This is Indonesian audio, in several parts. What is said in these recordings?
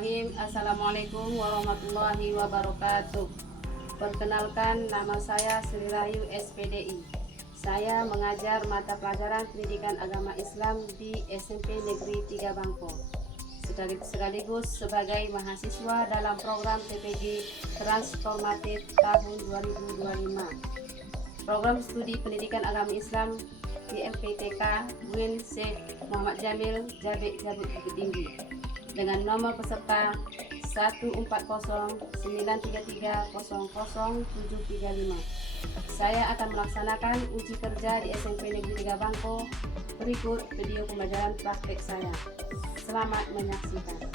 Bismillahirrahmanirrahim. Assalamualaikum warahmatullahi wabarakatuh. Perkenalkan, nama saya Sri Rahayu SPDI. Saya mengajar mata pelajaran pendidikan agama Islam di SMP Negeri 3 Bangko. Sekaligus sebagai mahasiswa dalam program TPG Transformatif tahun 2025. Program studi pendidikan agama Islam di FPTK UIN Syekh Muhammad Jamil Jabek Jabut Bukit Tinggi dengan nomor peserta 14093300735. Saya akan melaksanakan uji kerja di SMP Negeri 3 Bangko. Berikut video pembelajaran praktek saya. Selamat menyaksikan.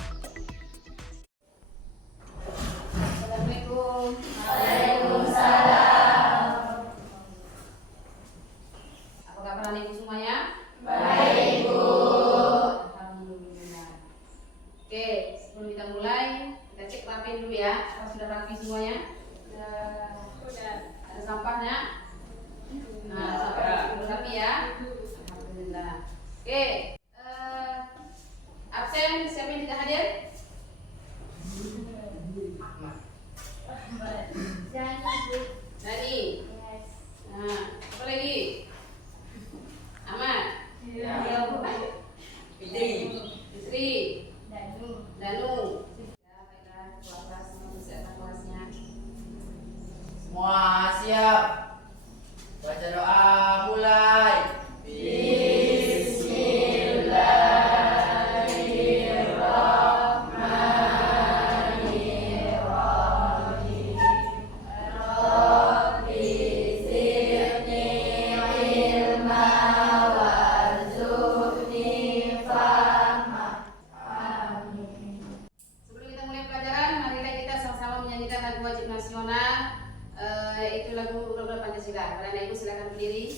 Assalamualaikum. Waalaikumsalam. Apa kabar ibu semuanya? Baik, Bu. Alhamdulillah. Oke, sebelum kita mulai, kita cek rapiin dulu ya. Apa sudah rapi semuanya? Sudah. Ada sampahnya? Nah, sampah sudah rapi ya. Alhamdulillah. Oke, absen siapa yang tidak hadir? Jadi. Nah, apa lagi? Ahmad. Istri. Danu. Ya, baiklah, kelas mempersiapkan kelasnya. Semua siap. Baca doa mulai. Bismillahirrahmanirrahim. Rabbi zidni ilma warzuqni fahma. Amin. Sebelum kita mulai pelajaran, marilah kita sama-sama menyanyikan lagu wajib nasional, yaitu lagu Undang-Undang Pancasila. Kalian ibu silakan berdiri.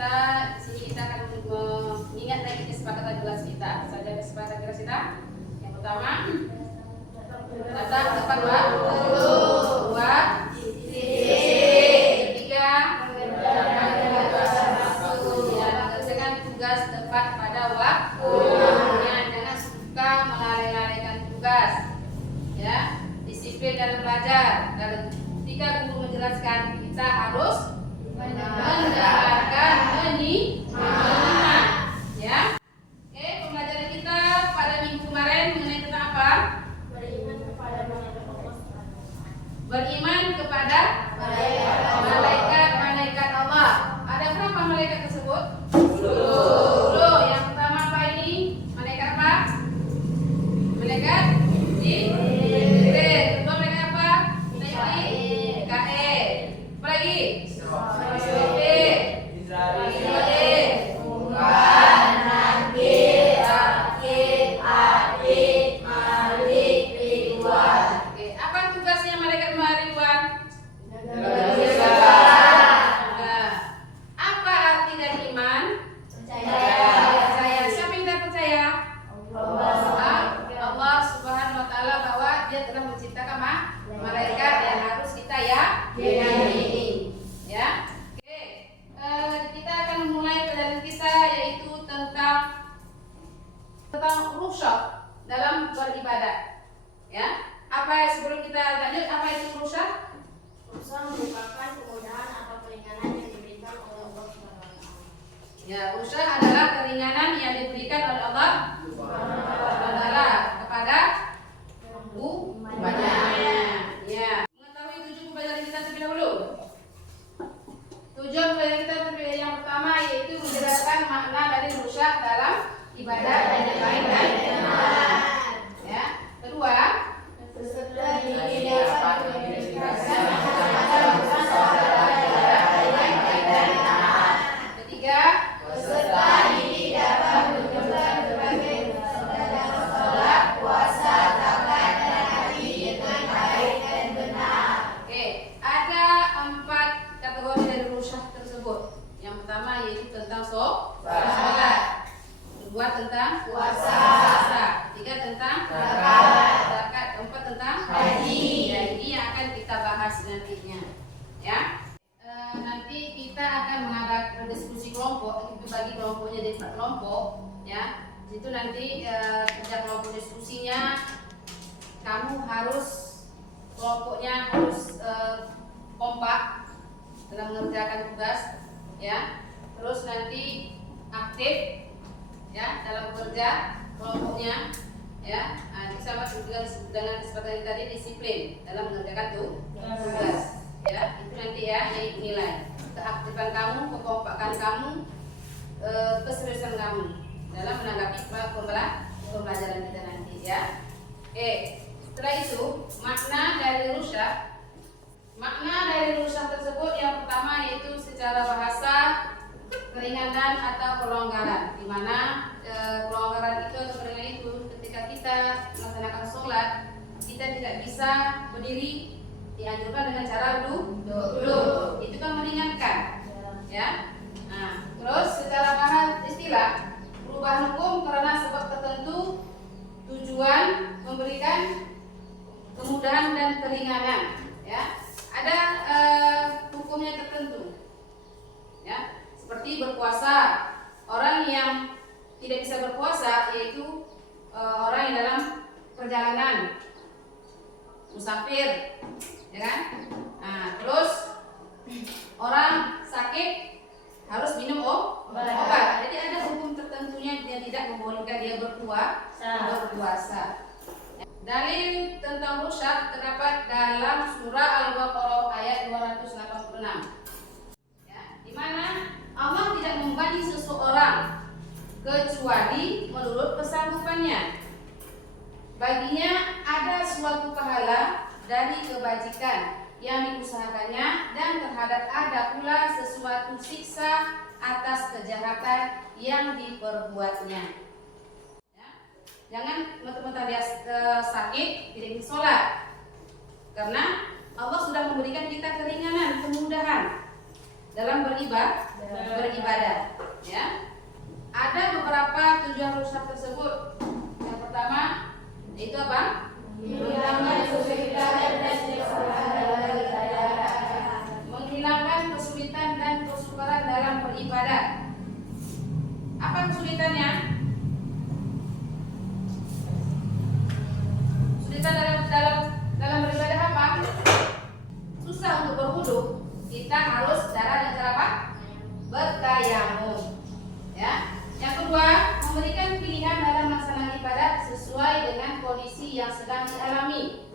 Di sini kita akan mengingat lagi kesepakatan kelas kita. Saja kesepakatan kelas kita. Yang pertama, datang tepat waktu. Dua, ketiga, mengerjakan tugas tepat pada waktu. Jangan suka melalaikan tugas. Ya, disiplin dalam belajar. Dan ketika guru menjelaskan, kita harus mendengarkan, menyimak, ya. Oke, pembelajaran kita pada minggu kemarin mengenai tentang apa? Beriman kepada malaikat Allah. Ada berapa malaikat tersebut? 10. Yang pertama apa ini? Malaikat apa? Malaikat Jibril. Kedua malaikat apa? Mikail. Apa lagi? Apa tugasnya malaikat Ridwan? Apa arti dari iman? Percaya. Siapa yang tidak percaya? Allah Subhanahu wa Ta'ala, bahwa Dia telah menciptakan malaikat yang harus kita yakini. Ya. Oke. Kita akan memulai pelajaran kita, yaitu tentang rukhsah dalam beribadah. Ya. Sebelum kita lanjut, apa itu rukhsah? Rukhsah merupakan kemudahan atau keringanan yang diberikan oleh Allah Subhanahu wa taala. Ya, rukhsah adalah keringanan yang diberikan oleh Allah kepada umatnya. Ya. Mengetahui tujuan pembelajaran kita terlebih dahulu. Tujuan pembelajaran kita yang pertama yaitu menjelaskan makna dari rukhsah dalam ibadah dan yang lain dan ya. Kedua, Peserta didik dapat menjelaskan ketiga, peserta didik dapat menjelaskan berbagai ibadah salat, puasa, zakat, dan haji dengan baik dan benar. oke, ada 4 kategori dari rukhsah tersebut. Yang pertama yaitu tentang sholat, kedua tentang puasa, ketiga tentang zakat, keempat tentang haji. Ya, ini yang akan kita bahas nantinya. Ya, nanti kita akan mengadakan diskusi kelompok, itu bagi kelompoknya di kelompok. Ya, itu nanti kerja kelompok diskusinya, kamu harus kelompoknya harus kompak dalam mengerjakan tugas, ya. Terus nanti aktif, ya, dalam bekerja kelompoknya, ya. Nah, itu sama juga dengan seperti tadi disiplin dalam mengerjakan tugas, ya. Itu nanti ya yang nilai keaktifan kamu, kekompakan kamu, keseriusan kamu dalam menanggapi pembelajaran kita nanti, ya. Oke. Setelah itu, makna dari rukhsah. Makna dari rukhsah tersebut yang pertama yaitu secara bahasa keringanan atau pelonggaran, di mana pelonggaran itu atau keringanan itu ketika kita melaksanakan sholat kita tidak bisa berdiri, dianjurkan dengan cara duduk. Itu kan meringankan, ya. Nah, terus secara bahan istilah perubahan hukum karena sebab tertentu, tujuan memberikan kemudahan dan keringanan, ya. Ada hukumnya tertentu, ya. Seperti berpuasa, orang yang tidak bisa berpuasa yaitu orang yang dalam perjalanan, musafir, ya kan. Nah, terus orang sakit harus minum obat. Jadi ada hukum tertentunya yang tidak membolehkan dia berpuasa. Dalil tentang rukhsah terdapat dalam surah Al-Baqarah ayat 286. Ya, di mana Allah tidak membebani seseorang kecuali menurut kesanggupannya. Baginya ada suatu pahala dari kebajikan yang diusahakannya dan terhadap ada pula sesuatu siksa atas kejahatan yang diperbuatnya. Jangan mentah-mentah dia sakit tidak bisa sholat, karena Allah sudah memberikan kita keringanan, kemudahan dalam beribadah. Ya, ada beberapa tujuan rukhsah tersebut. Yang pertama yaitu apa? Menghilangkan kesulitan dan kesukaran dalam beribadah. Apa kesulitannya? Kita dalam beribadah apa? Susah untuk berwudu. Kita harus dengan cara apa? Bertayamum. Ya. Yang kedua, memberikan pilihan dalam melaksanakan ibadah sesuai dengan kondisi yang sedang dialami.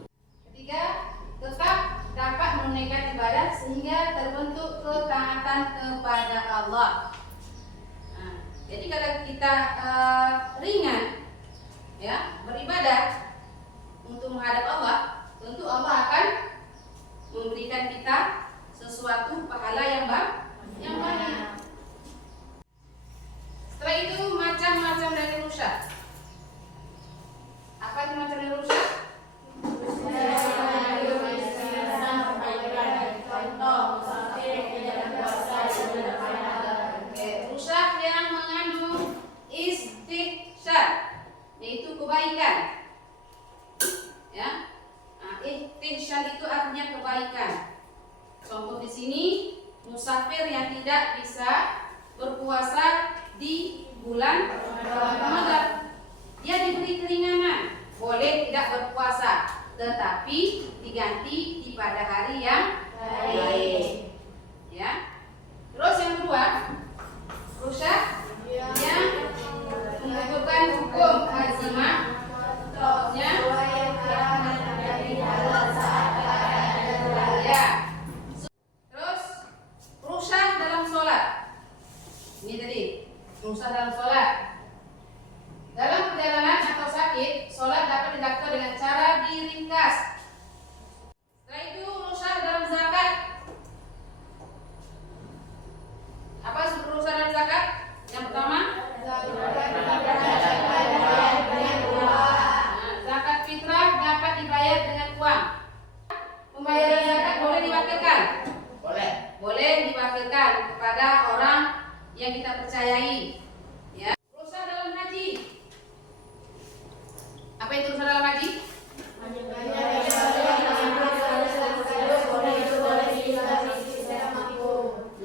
Ketiga, tetap dapat menunaikan ibadah sehingga terbentuk ketaatan kepada Allah. Nah, jadi kalau kita ringan, ya, beribadah untuk menghadap Allah, tentu Allah akan memberikan kita sesuatu pahala yang banyak. Setelah itu macam-macam dari rukhsah. Apa itu macam dari rukhsah? Rukhsah yang mengandung istihsan, yaitu kebaikan. Ya, nah, ihsan itu artinya kebaikan. Contoh di sini, musafir yang tidak bisa berpuasa di bulan Ramadan, dia diberi keringanan, boleh tidak berpuasa. tetapi diganti di pada hari yang lain. Ya. Terus yang kedua, rusak yang menentukan hukum azimah. Contohnya ya. Terus rusak dalam sholat. Ini tadi rusak dalam sholat. Dalam perjalanan atau sakit, sholat dapat dilakukan dengan cara diringkas. Setelah itu rusak dalam zakat. Apa rusak dalam zakat? Yang pertama, zakat fitrah dapat dibayar dengan uang. Pembayaran zakat boleh diwakilkan. Boleh diwakilkan kepada orang yang kita percayai. Ya. Rusak dalam haji. Apa itu rusak dalam haji?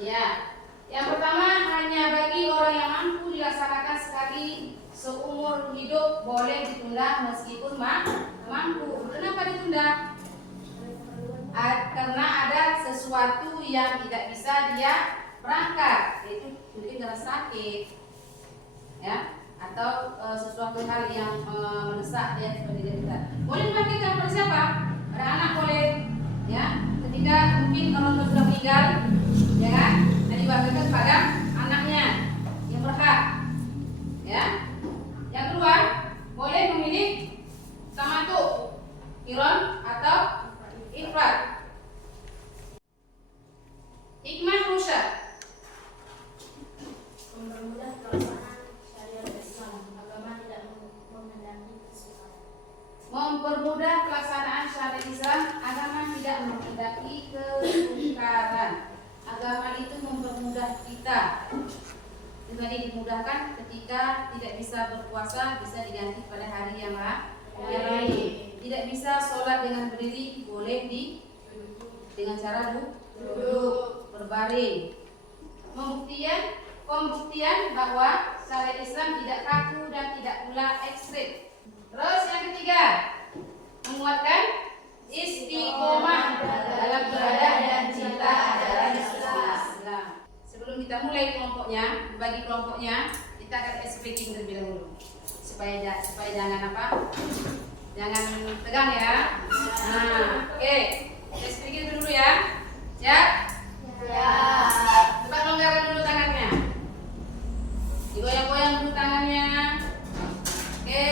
Ya. Yang pertama, hanya bagi orang yang mampu dilaksanakan sekali seumur hidup, boleh ditunda meskipun mampu. Kenapa ditunda? Karena ada sesuatu yang tidak bisa dia berangkat, yaitu mungkin karena sakit, ya, atau sesuatu hal yang mendesak dia seperti itu. Boleh dipakai pada siapa? Pada anak boleh, ya. Ketika mungkin orang tua sudah meninggal, ya kan, dan diwakilkan pada anaknya yang berhak, ya. Yang kedua, boleh memilih tamattu, qiron atau ifrad. Hikmah rusak. Mempermudah pelaksanaan syariat Islam. Agama tidak menghendaki kesukaran. Mempermudah pelaksanaan syariat Islam, agama tidak menghendaki kesukaran. Agama itu mempermudah kita. Tadi dimudahkan ketika tidak bisa berpuasa, bisa diganti pada hari yang lain. Tidak bisa sholat dengan berdiri, boleh dengan cara duduk, berbaring. Pembuktian bahwa syariat Islam tidak kaku dan tidak pula ekstrim. Terus yang ketiga, menguatkan istiqomah dalam beribadah dan cinta ajaran Islam. Sebelum kita mulai kelompoknya, bagi kelompoknya, kita akan speaking terlebih dahulu supaya jangan jangan tegang ya. Nah, oke, speaking dulu ya. Siap? Ya. Coba longgarkan dulu tangannya. Digoyang-goyang dulu tangannya. Oke.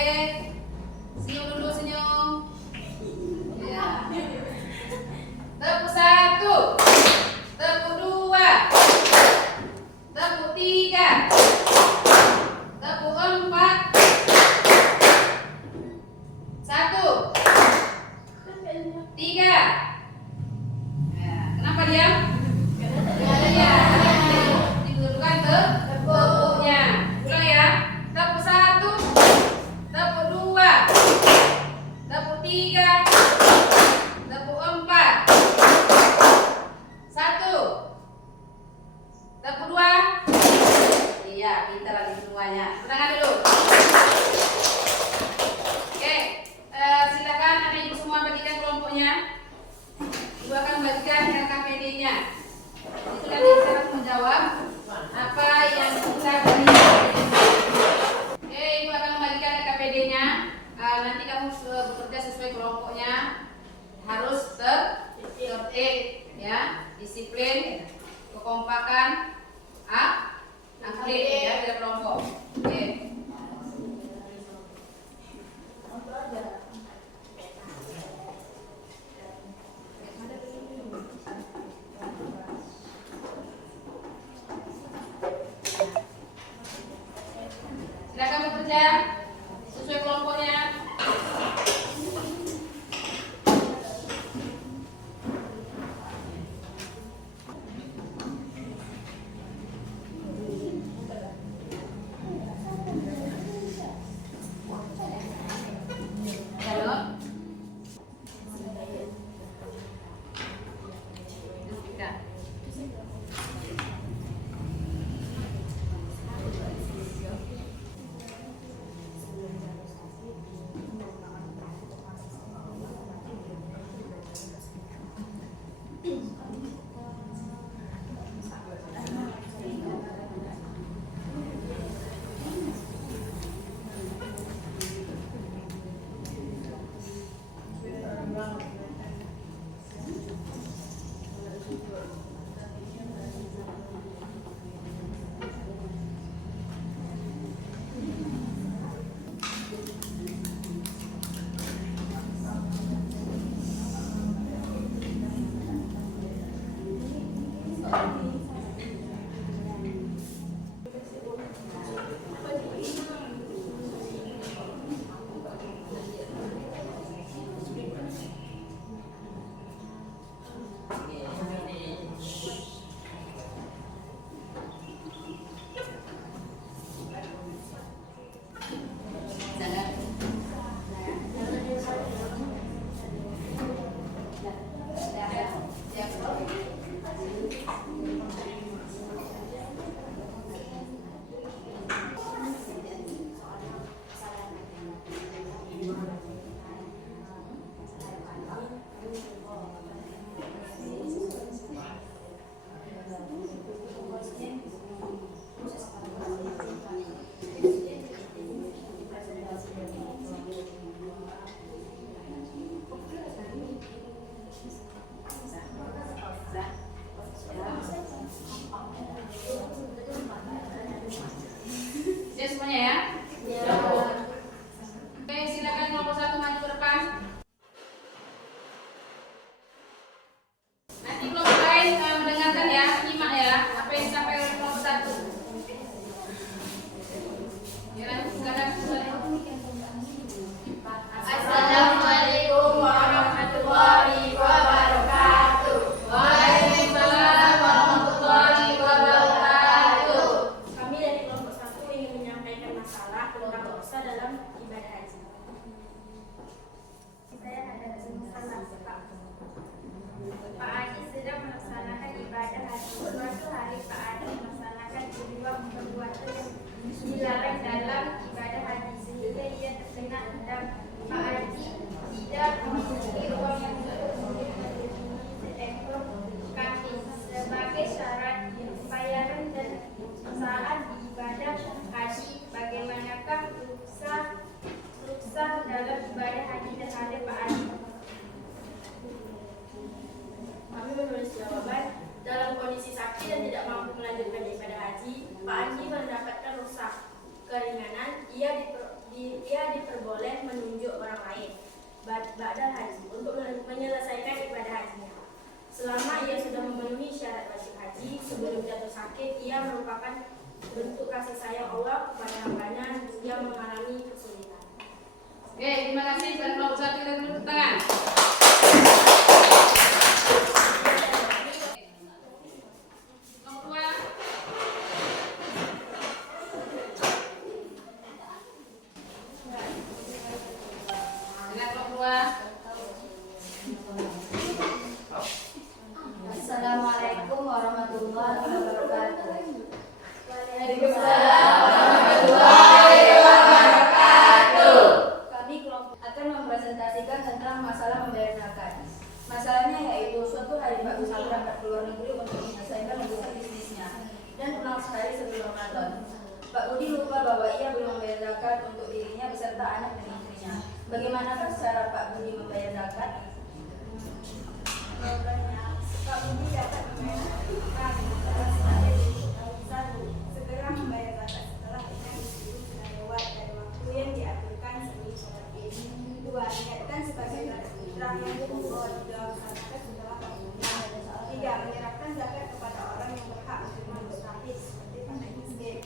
Senyum dulu, senyum. Ya. Tepuk 1. Tepuk 2. Tepuk 3. Tepuk 4. 1. 3. Ya. Kenapa diam? Didudukan tepuknya. Ulang ya. Tepuk 1. Tepuk 2. Tepuk 3. Tepuk 4. 1. Tepuk 2. Iya, pintar lagi semuanya. Tangan dulu. Oke, silakan anak ibu semua bagikan kelompoknya. Ibu akan bagikan LKPD-nya. Itu nanti kita akan menjawab apa yang kita dari LKPD. Oke, ibu akan membagikan LKPD-nya. Nanti kamu bekerja sesuai kelompoknya. Harus tertib, ya, disiplin, kekompakan, aktif ya dalam kelompok. Oke. Silakan bekerja sesuai kelompoknya. semuanya ya? Ya. Oke, silakan kelompok 1 maju ke depan. Nanti kelompok lain mendengarkan ya, menyimak ya apa yang disampaikan oleh kelompok 1. Ya, silakan. Assalamualaikum warahmatullahi wabarakatuh. Waalaikumsalam warahmatullahi wabarakatuh. Kami dari kelompok 1 ingin menyampaikan masalah tentang dosa dalam ibadah haji. Saya ada masalah Pak. Pak Haji sedang melaksanakan ibadah haji. Suatu hari Pak Haji melaksanakan kedua perbuatan yang dilarang dalam ibadah haji sehingga ia terkena dendam. Pak Haji tidak memiliki uang yang cukup untuk membeli seekor kambing sebagai syarat bayaran dan saat di ibadah haji. Bagaimanakah ruksa dalam ibadah haji terhadap Pak Haji? Kami menulis jawaban. Dalam kondisi sakit dan tidak mampu melanjutkan ibadah haji, Pak Haji mendapatkan ruksa keringanan. Ia diperboleh menunjuk orang lain ba'dal haji untuk menyelesaikan ibadah hajinya. Selama ia sudah memenuhi syarat wajib haji sebelum jatuh sakit, ia merupakan bentuk kasih sayang Allah kepada hambanya yang mengalami kesulitan. Oke, terima kasih. Dan kelompok 1 kita tepuk tangan. Kelompok 2. Dengan kelompok 2. Assalamualaikum warahmatullahi wabarakatuh. Kami kelompok akan mempresentasikan tentang masalah membayar zakat. Masalahnya yaitu suatu hari Pak Budi berangkat ke luar negeri untuk menyelesaikan urusan bisnisnya dan pulang sehari sebelum Ramadan. Pak Budi lupa bahwa ia belum membayar zakat untuk dirinya beserta anak dan istrinya. Bagaimanakah cara Pak Budi membayar zakat? Jawabannya, Pak Budi dapat membayar zakat setelah sebagai satu, segera membayar zakat setelah dengan itu sudah lewat dari waktu yang diaturkan sebelum sholat Id. Dua, niatkan sebagai zakat fitrah yang membawa dilaksanakan setelah waktunya. Tiga, menyerahkan zakat kepada orang yang berhak menerima mustahik seperti fakir miskin.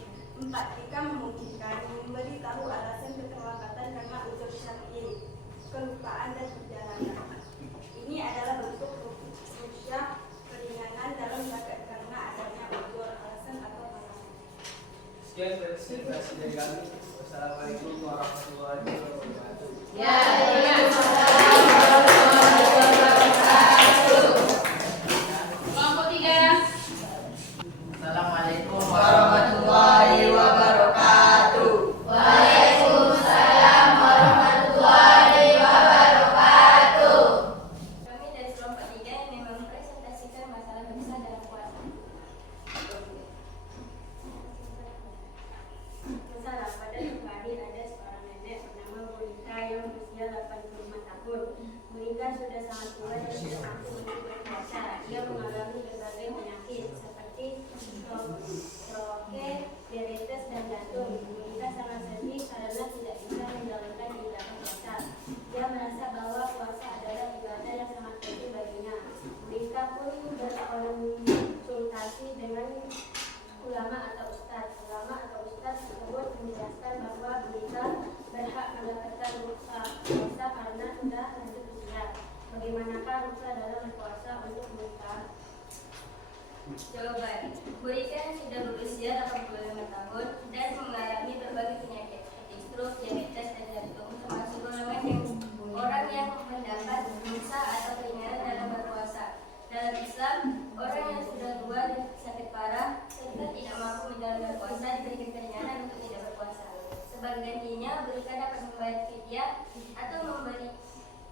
Empat, jika memungkinkan memberi tahu alasan keterlambatan karena udzur syar'i, kelupaan dan perjalanan. Ini adalah bentuk rukyah keringanan dalam zakat karena adanya udzur, alasan atau halangan. Sekian presentasi dari kami. Wassalamualaikum warahmatullahi wabarakatuh. Ya, waalaikumsalam warahmatullahi wabarakatuh. Kelompok 3. Assalamualaikum warahmatullahi wabarakatuh. Waalaikumsalam warahmatullahi wabarakatuh. Kami dari kelompok 3 ingin mempresentasikan masalah dosa dalam puasa. Misalnya pada suatu hari ada seorang nenek bernama Bulika yang berusia 85 tahun. Bulika sudah sangat tua dan tidak mampu untuk berpuasa. Ia mengalami berbagai penyakit seperti stroke, diabetes, dan jantung. Bulika sangat sedih karena tidak bisa menjalankan ibadah puasa. Dia merasa bahwa puasa adalah ibadah yang sangat penting baginya. Bulika pun berkonsultasi dengan ulama atau ustadz. Ulama atau ustadz tersebut menjelaskan bahwa Bulika berhak mendapatkan ruksa puasa karena sudah lanjut usia. Bagaimanakah ruksa dalam berpuasa untuk Bulika? Jawaban, Bulika yang sudah berusia 85 tahun dan mengalami berbagai penyakit seperti stroke, diabetes, dan jantung, termasuk orang yang mendapat dosa atau keringanan dalam berpuasa. Dalam Islam, orang yang sudah tua dan sakit parah serta tidak mampu menjalankan puasa diberikan keringanan untuk tidak berpuasa. Sebagai gantinya, Bulika dapat membayar fidyah atau memberi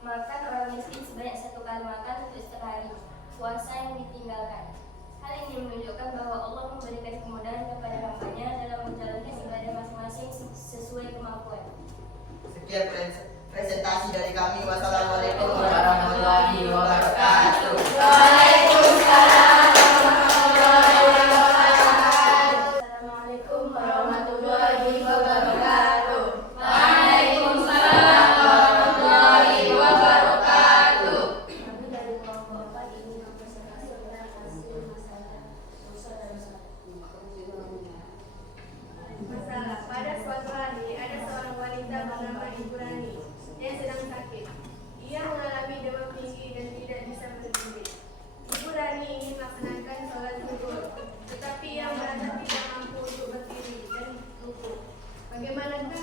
makan orang miskin sebanyak 1 kali makan untuk setengah hari puasa yang ditinggalkan. Hal ini menunjukkan bahwa Allah memberikan kemudahan kepada hambanya dalam menjalankan ibadah masing-masing sesuai kemampuan. Sekian presentasi dari kami. Wassalamualaikum warahmatullahi wabarakatuh. Waalaikumsalam warahmatullahi wabarakatuh. Assalamualaikum warahmatullahi wabarakatuh.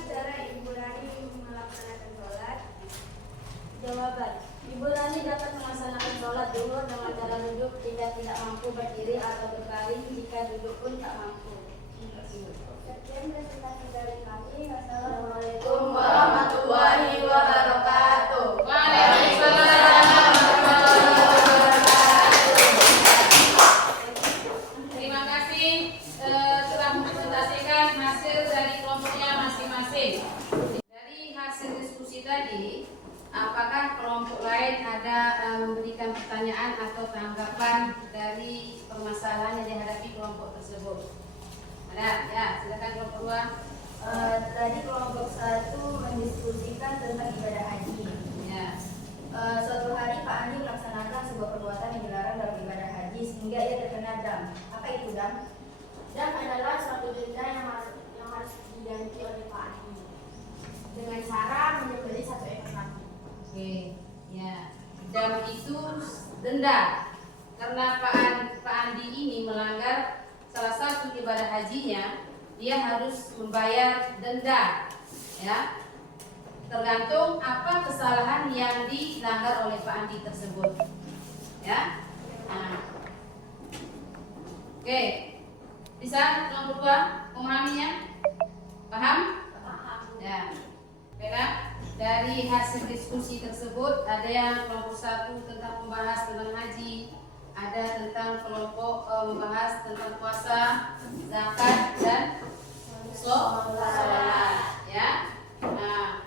cara Ibu Rani melaksanakan sholat? Jawaban. Ibu Rani dapat melaksanakan sholat zuhur dengan cara duduk jika tidak mampu berdiri atau berbaring jika duduk pun tak mampu. Sekian presentasi dari kami. Wassalamualaikum warahmatullahi wabarakatuh. Terima kasih telah mempresentasikan hasil dari kelompoknya masing-masing. Dari hasil diskusi tadi, apakah kelompok lain ada memberikan pertanyaan atau tanggapan dari permasalahan yang dihadapi kelompok tersebut? Ada? Ya, silakan kelompok 2. Tadi kelompok 1 mendiskusikan tentang ibadah haji. Ya. Suatu hari Pak Andi melaksanakan sebuah perbuatan yang dilarang dalam ibadah haji sehingga ia terkena dam. Apa itu dam? Dan adalah suatu denda yang harus diganti oleh Pak Andi dengan cara menyembelih satu ekor sapi. Oke, ya. Dam itu denda. Karena Pak Andi ini melanggar salah satu ibadah hajinya, dia harus membayar denda. Ya. Tergantung apa kesalahan yang dilanggar oleh Pak Andi tersebut. Ya. Nah. Oke. Bisa kelompok 2 memahaminya? Paham? Ya. Baiklah, dari hasil diskusi tersebut ada yang kelompok 1 tentang membahas tentang haji, ada tentang kelompok membahas tentang puasa, zakat dan sholat. Ya. Nah,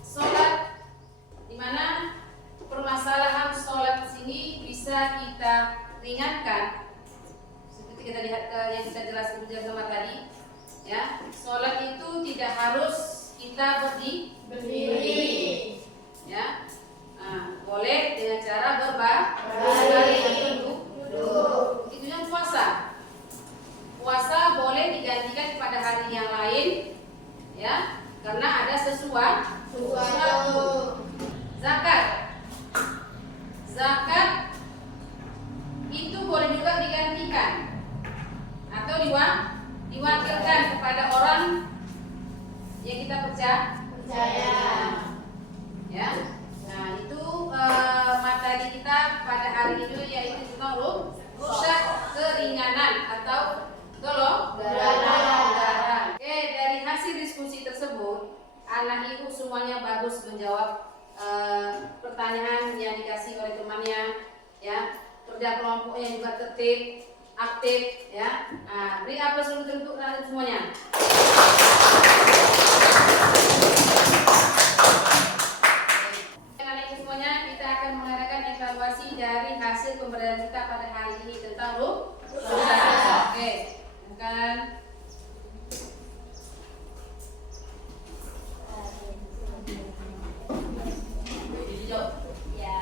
sholat, di mana permasalahan sholat di sini bisa kita ringankan. Seperti kita lihat yang kita jelaskan bersama tadi, ya, sholat itu tidak harus kita berdiri, ya, boleh dengan cara berbaring, duduk. Itu yang puasa. Puasa boleh digantikan pada hari yang lain, ya, karena ada sesuatu. Zakat itu boleh juga digantikan atau diwakilkan kepada orang yang kita percaya. Ya. Nah, itu materi kita pada hari ini yaitu tentang rukhsah keringanan atau kelonggaran. Oke, dari hasil diskusi tersebut, anak ibu semuanya bagus menjawab pertanyaan yang dikasih oleh temannya, ya. Kerja kelompoknya juga tertib, aktif, ya. Nah, beri aplaus untuk kalian semuanya. Semuanya kita akan mengadakan evaluasi dari hasil pembelajaran kita pada hari ini tentang rukhsah. Oke, bukan. Besok ya.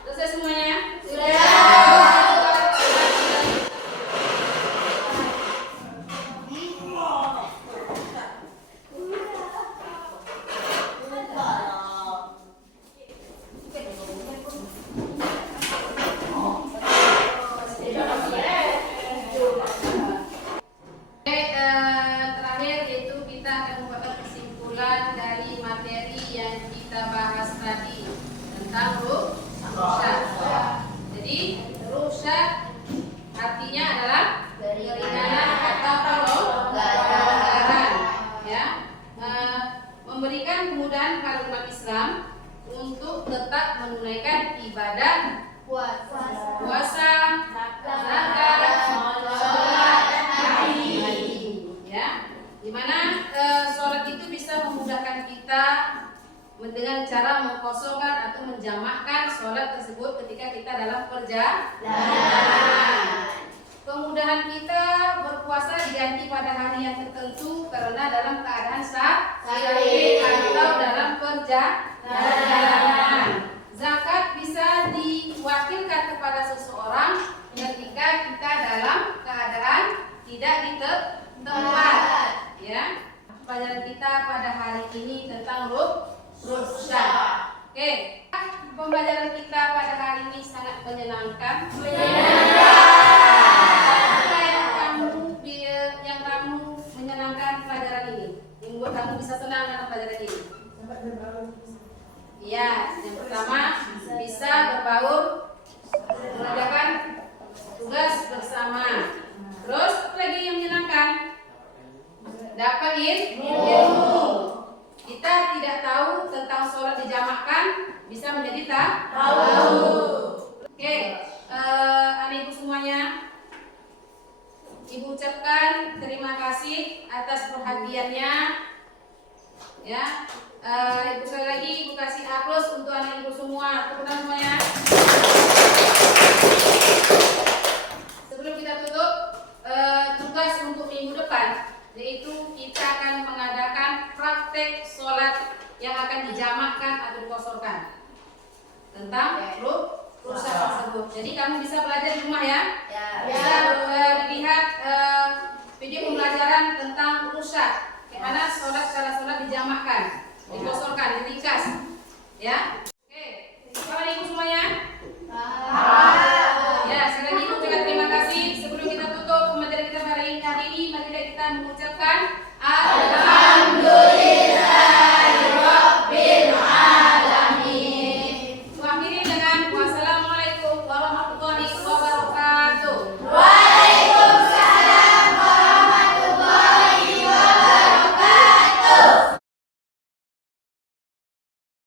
Selesai semuanya? Terakhir yaitu kita akan membuat kesimpulan dari materi yang kita bahas tadi tentang rukhsah. Jadi rukhsah artinya adalah keringanan atau kelonggaran, ya, memberikan kemudahan pada umat Islam untuk tetap menunaikan ibadah puasa, zakat, sholat, haji, ya, dimana sholat itu bisa memudahkan kita dengan dengan cara mengkosongkan atau menjamakkan sholat tersebut ketika kita dalam perjalanan. Kemudahan kita berpuasa diganti pada hari yang tertentu karena dalam keadaan sakit atau dalam perjalanan. Zakat bisa diwakilkan kepada seseorang ketika kita dalam keadaan tidak di tempat. Ya. Pelajaran kita pada hari ini tentang rukhsah. Oke, pembelajaran kita pada hari ini sangat menyenangkan. Apa yang kamu menyenangkan pelajaran ini? Yang membuat kamu bisa senang dalam pelajaran ini? Ya, yang pertama bisa berbaur, mengerjakan tugas bersama. Terus apa lagi yang menyenangkan? Dapat ilmu. Kita tidak tahu tentang sholat dijamakkan, bisa menjadi tahu. Oke, anak ibu semuanya, ibu ucapkan terima kasih atas perhatiannya. Ya, ibu sekali lagi ibu kasih aplaus untuk anak ibu semua. Tepuk tangan semuanya. Sebelum kita tutup, tugas untuk minggu depan, yaitu kita akan mengadakan praktek sholat yang akan dijamakkan atau dikosorkan tentang rukhsah tersebut. Jadi kamu bisa belajar di rumah ya. Bisa dilihat video pembelajaran tentang rukhsah, bagaimana sholat cara sholat dijamakkan, dikosorkan, diringkas, ya.